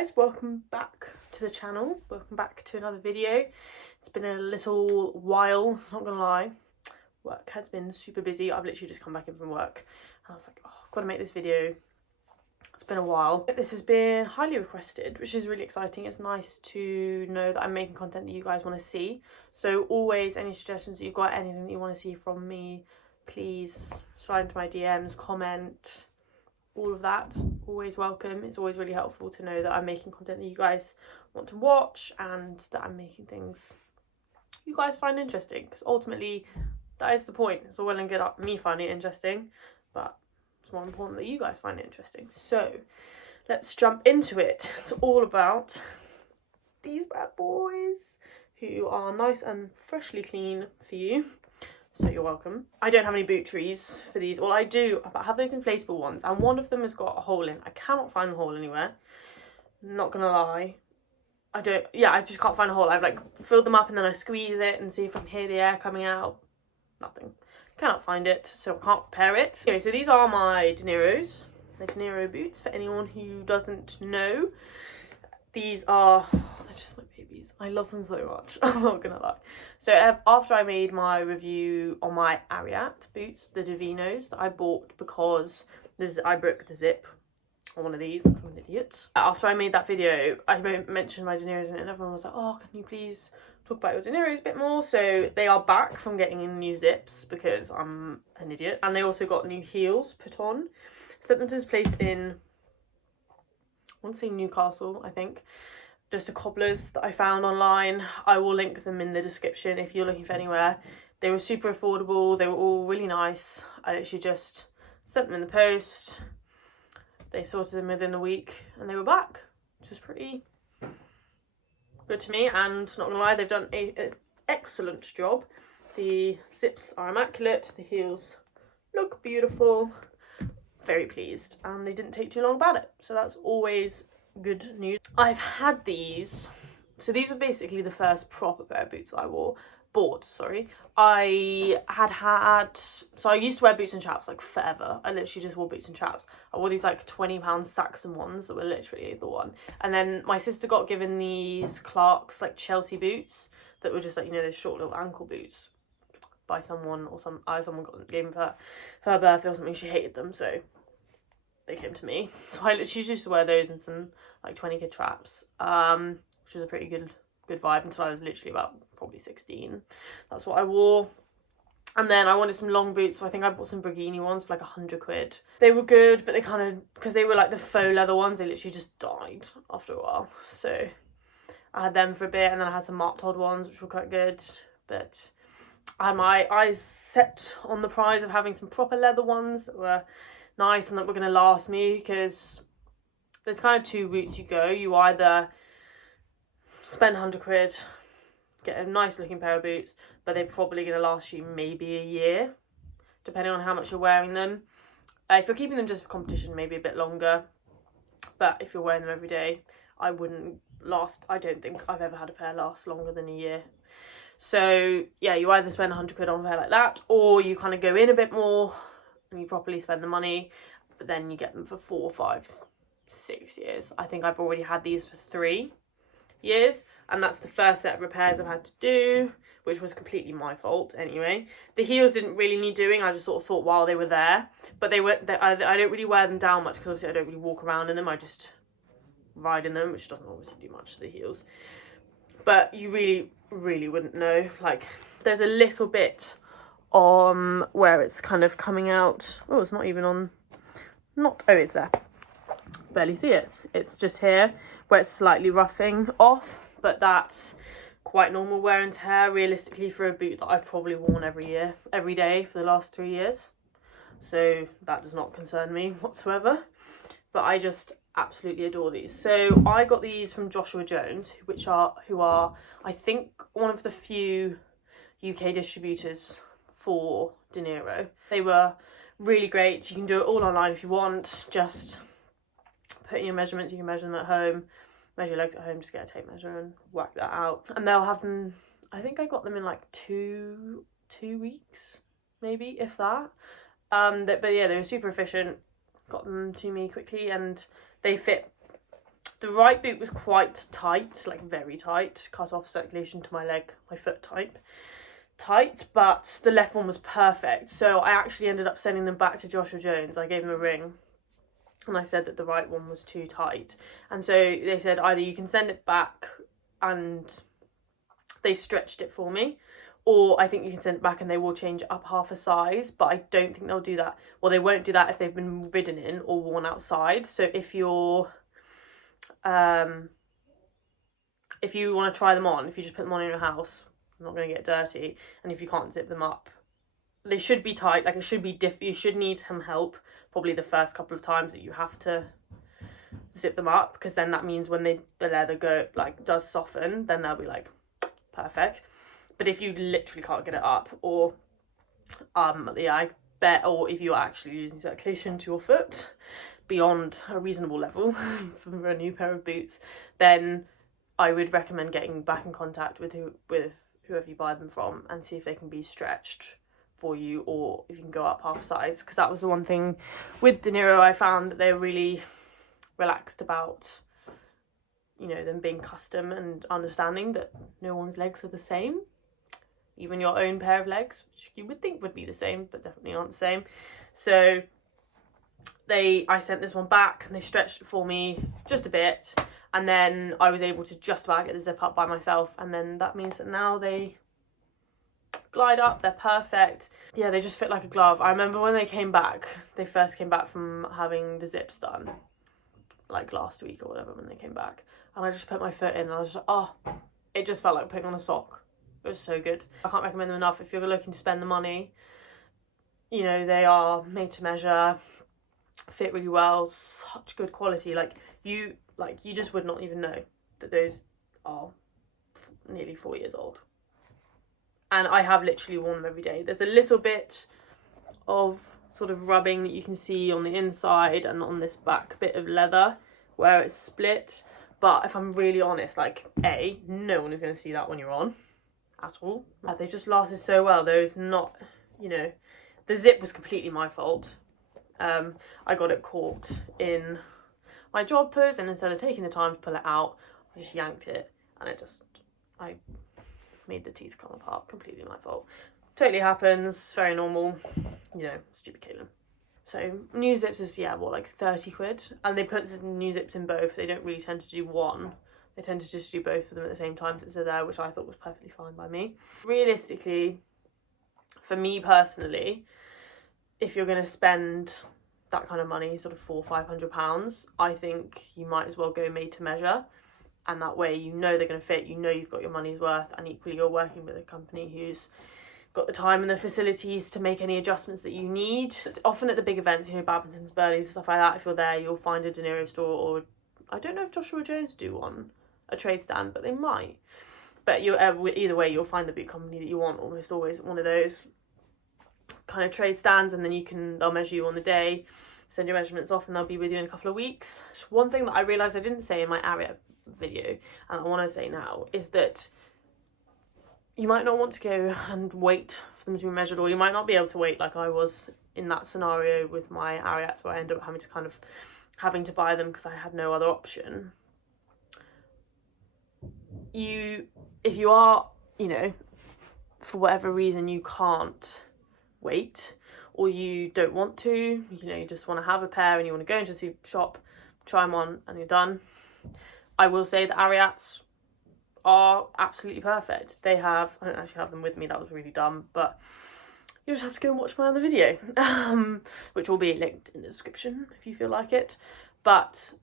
guys, welcome back to the channel, welcome back to another video. It's been a little while, not gonna lie. Work has been super busy. I've literally just come back in from work and I was like, oh, I've got to make this video. It's been a while. This has been highly requested, which is really exciting. It's nice to know that I'm making content that you guys want to see. So always, any suggestions that you've got, anything that you want to see from me, please slide into my DMs, comment, all of that, always welcome. It's always really helpful to know that I'm making content that you guys want to watch and that I'm making things you guys find interesting, because ultimately that is the point. It's all well and good me finding it interesting, but it's more important that you guys find it interesting. So let's jump into it. It's all about these bad boys who are nice and freshly clean for you. So you're welcome. I don't have any boot trees for these. Well, I do, but I have those inflatable ones, and one of them has got a hole in. I cannot find the hole anywhere. Not gonna lie. I just can't find a hole. I've like filled them up and then I squeeze it and see if I can hear the air coming out. Nothing. Cannot find it, so I can't repair it. Anyway, so these are my Niros. The Niro boots, for anyone who doesn't know. These are, they're just my babies. I love them so much. I'm not gonna lie. So after I made my review on my Ariat boots, the Divinos that I bought because I broke the zip on one of these because I'm an idiot. After I made that video, I mentioned my Dineros in it and everyone was like, oh, can you please talk about your Dineros a bit more? So they are back from getting in new zips because I'm an idiot. And they also got new heels put on. Sent them to this place in, I want to say Newcastle, I think. Just a cobblers that I found online. I will link them in the description if you're looking for anywhere. They were super affordable. They were all really nice. I literally just sent them in the post. They sorted them within a week and they were back, which is pretty good to me. And not gonna lie, they've done an excellent job. The zips are immaculate. The heels look beautiful. Very pleased, and they didn't take too long about it, so that's always good news. I've had these, so these were basically the first proper pair of boots that I bought. I used to wear boots and chaps like forever. I literally just wore boots and chaps. I wore these like £20 Saxon ones that were literally the one, and then my sister got given these Clarks like Chelsea boots that were just like, you know, those short little ankle boots by someone, or someone gave them for her birthday or something. She hated them, so they came to me. So I literally used to wear those and some like 20 kid traps, which was a pretty good vibe until I was literally about probably 16. That's what I wore. And then I wanted some long boots, so I think I bought some Brighini ones for like £100. They were good, but they kind of, because they were like the faux leather ones, they literally just died after a while. So I had them for a bit, and then I had some Mark Todd ones, which were quite good. But I had my eyes set on the prize of having some proper leather ones that were nice and that were going to last me, because there's kind of two routes you go. You either spend £100, get a nice looking pair of boots, but they're probably going to last you maybe a year, depending on how much you're wearing them. If you're keeping them just for competition, maybe a bit longer, but if you're wearing them every day, I wouldn't last. I don't think I've ever had a pair last longer than a year. So yeah, you either spend £100 on a pair like that, or you kind of go in a bit more and you properly spend the money, but then you get them for 4, 5, 6 years. I think I've already had these for 3 years, and that's the first set of repairs I've had to do, which was completely my fault anyway. The heels didn't really need doing. I just sort of thought while they were there, but I don't really wear them down much because obviously I don't really walk around in them. I just ride in them, which doesn't obviously do much to the heels. But you really wouldn't know. Like, there's a little bit on where it's kind of coming out. Oh, it's not even on. Oh, it's there. Barely see it. It's just here where it's slightly roughing off, but that's quite normal wear and tear realistically for a boot that I've probably worn every day for the last 3 years. So that does not concern me whatsoever. But I just absolutely adore these. So I got these from Joshua Jones, who are I think one of the few UK distributors for Niro. They were really great. You can do it all online if you want. Just put in your measurements. You can measure them at home, measure your legs at home, just get a tape measure and whack that out, and they'll have them. I think I got them in like two weeks, maybe, if that. But yeah, they were super efficient. Got them to me quickly, and they fit The right boot was quite tight, like very tight, cut off circulation to my leg, my foot tight, but the left one was perfect. So I actually ended up sending them back to Joshua Jones. I gave him a ring and I said that the right one was too tight. And so they said either you can send it back and they stretched it for me, or I think you can send it back and they will change it up half a size, but I don't think they'll do that. Well, they won't do that if they've been ridden in or worn outside. So if you're if you want to try them on, if you just put them on in your house, they're not going to get dirty. And if you can't zip them up, they should be tight. Like, it should be you should need some help probably the first couple of times that you have to zip them up, because then that means when the leather does soften, then they'll be like perfect. But if you literally can't get it up, or I bet, or if you're actually losing circulation to your foot beyond a reasonable level for a new pair of boots, then I would recommend getting back in contact with whoever you buy them from and see if they can be stretched for you, or if you can go up half size. Because that was the one thing with the Niro, I found that they were really relaxed about, you know, them being custom and understanding that no one's legs are the same. Even your own pair of legs, which you would think would be the same, but definitely aren't the same. So I sent this one back and they stretched it for me just a bit, and then I was able to just about get the zip up by myself, and then that means that now they glide up, they're perfect. Yeah, they just fit like a glove. I remember when they first came back from having the zips done, like last week or whatever, when they came back, and I just put my foot in and I was just like, oh, it just felt like putting on a sock. It was so good. I can't recommend them enough if you're looking to spend the money. You know, they are made to measure, fit really well, such good quality. Like you just would not even know that those are nearly 4 years old. And I have literally worn them every day. There's a little bit of sort of rubbing that you can see on the inside and on this back bit of leather where it's split. But if I'm really honest, like, no one is going to see that when you're on at all. They just lasted so well. There's not, you know, the zip was completely my fault. I got it caught in my joggers, and instead of taking the time to pull it out, I just yanked it, and I made the teeth come apart. Completely my fault. Totally happens, very normal, you know, stupid Caitlin. So new zips is, yeah, what, like 30 quid? And they put new zips in both. They don't really tend to do one. They tend to just do both of them at the same time since they're there, which I thought was perfectly fine by me. Realistically, for me personally, if you're going to spend that kind of money, sort of £400-500, I think you might as well go made to measure. And that way, you know they're going to fit, you know you've got your money's worth, and equally you're working with a company who's got the time and the facilities to make any adjustments that you need. Often at the big events, you know, Badminton's, Burleys, stuff like that, if you're there, you'll find a De Niro store, or I don't know if Joshua Jones do one, a trade stand, but they might. But either way, you'll find the boot company that you want almost always at one of those kind of trade stands, and then they'll measure you on the day, send your measurements off, and they'll be with you in a couple of weeks. One thing that I realised I didn't say in my Ariat video, and I want to say now, is that you might not want to go and wait for them to be measured, or you might not be able to wait like I was in that scenario with my Ariats, where I ended up having to buy them because I had no other option. If you are, you know, for whatever reason you can't wait, or you don't want to, you know, you just want to have a pair and you want to go into the shop, try them on, and you're done. I will say that Ariats are absolutely perfect. I don't actually have them with me, that was really dumb, but you just have to go and watch my other video, which will be linked in the description if you feel like it. But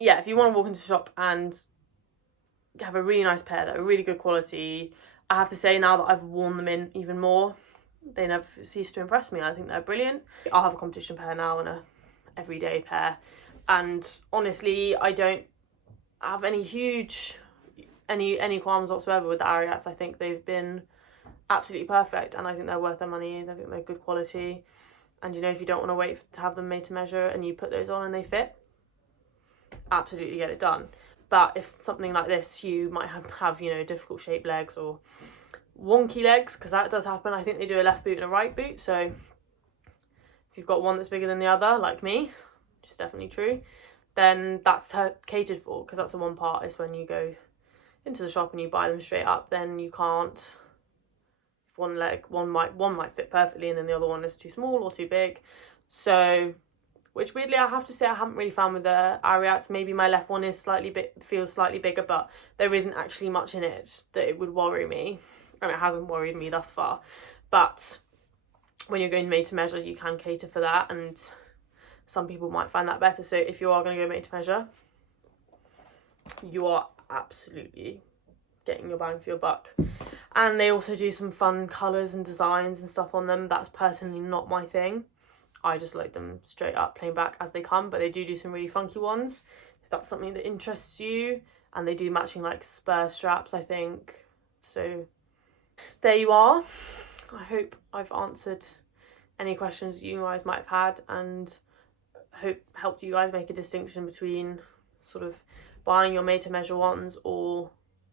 yeah, if you want to walk into the shop and have a really nice pair that are really good quality, I have to say now that I've worn them in even more, they never cease to impress me. I think they're brilliant. I'll have a competition pair now and a everyday pair, and honestly I don't have any qualms whatsoever with the Ariats. I think they've been absolutely perfect, and I think they're worth their money. I think they're good quality, and you know, if you don't want to wait to have them made to measure and you put those on and they fit, absolutely get it done. But if something like this, you might have you know, difficult shaped legs or wonky legs, because that does happen. I think they do a left boot and a right boot, so if you've got one that's bigger than the other, like me, which is definitely true, then that's catered for, because that's the one part is when you go into the shop and you buy them straight up, then you can't, if one might fit perfectly and then the other one is too small or too big. So, which weirdly I have to say I haven't really found with the Ariats. Maybe my left one is feels slightly bigger, but there isn't actually much in it that it would worry me. And it hasn't worried me thus far. But when you're going made to measure, you can cater for that, and some people might find that better. So if you are going to go made to measure, you are absolutely getting your bang for your buck. And they also do some fun colours and designs and stuff on them. That's personally not my thing. I just like them straight up, plain black as they come, but they do some really funky ones if that's something that interests you. And they do matching like spur straps, I think. So there you are. I hope I've answered any questions you guys might have had, and hope helped you guys make a distinction between sort of buying your made to measure ones or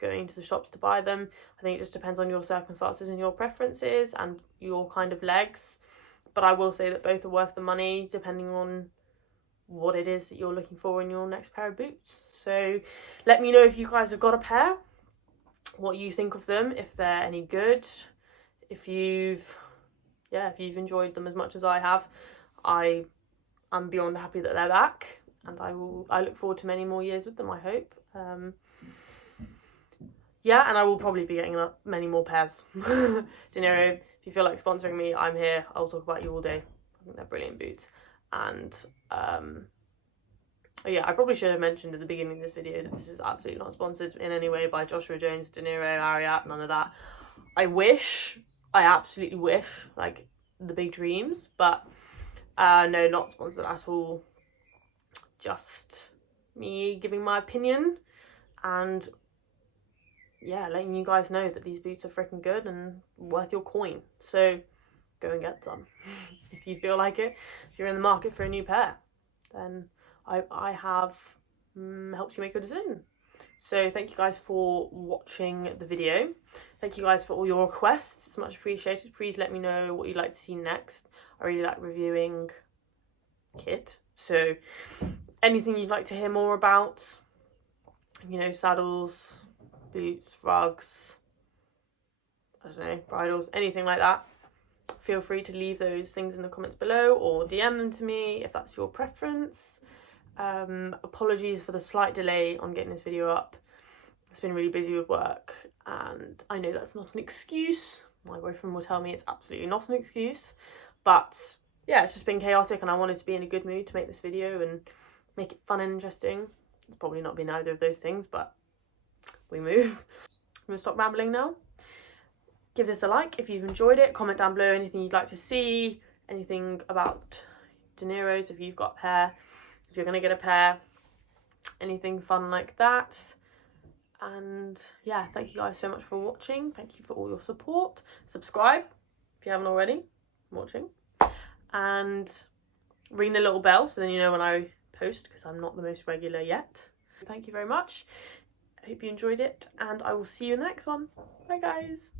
going to the shops to buy them. I think it just depends on your circumstances and your preferences and your kind of legs. But I will say that both are worth the money depending on what it is that you're looking for in your next pair of boots. So let me know if you guys have got a pair, what you think of them, if they're any good, if you've enjoyed them as much as I have. I am beyond happy that they're back, and I look forward to many more years with them, I hope. Yeah, and I will probably be getting many more pairs. Niro, if you feel like sponsoring me, I'm here. I'll talk about you all day. I think they're brilliant boots. And yeah, I probably should have mentioned at the beginning of this video that this is absolutely not sponsored in any way by Joshua Jones, Niro, Ariat, none of that. I absolutely wish, like, the big dreams, but no, not sponsored at all. Just me giving my opinion and, yeah, letting you guys know that these boots are freaking good and worth your coin. So go and get some if you feel like it. If you're in the market for a new pair, then I have helped you make your decision. So thank you guys for watching the video. Thank you guys for all your requests. It's much appreciated. Please let me know what you'd like to see next. I really like reviewing kit. So anything you'd like to hear more about, you know, saddles, boots, rugs, I don't know, bridles, anything like that, feel free to leave those things in the comments below or DM them to me if that's your preference. Apologies for the slight delay on getting this video up. It's been really busy with work, and I know that's not an excuse. My boyfriend will tell me it's absolutely not an excuse, but yeah, it's just been chaotic, and I wanted to be in a good mood to make this video and make it fun and interesting. It's probably not been either of those things, but we move. I'm gonna stop rambling now. Give this a like if you've enjoyed it. Comment down below anything you'd like to see, anything about Niro's if you've got a pair, if you're gonna get a pair, anything fun like that. And yeah, thank you guys so much for watching. Thank you for all your support. Subscribe if you haven't already watching, and ring the little bell so then you know when I post, because I'm not the most regular yet. Thank you very much. I hope you enjoyed it, and I will see you in the next one. Bye guys.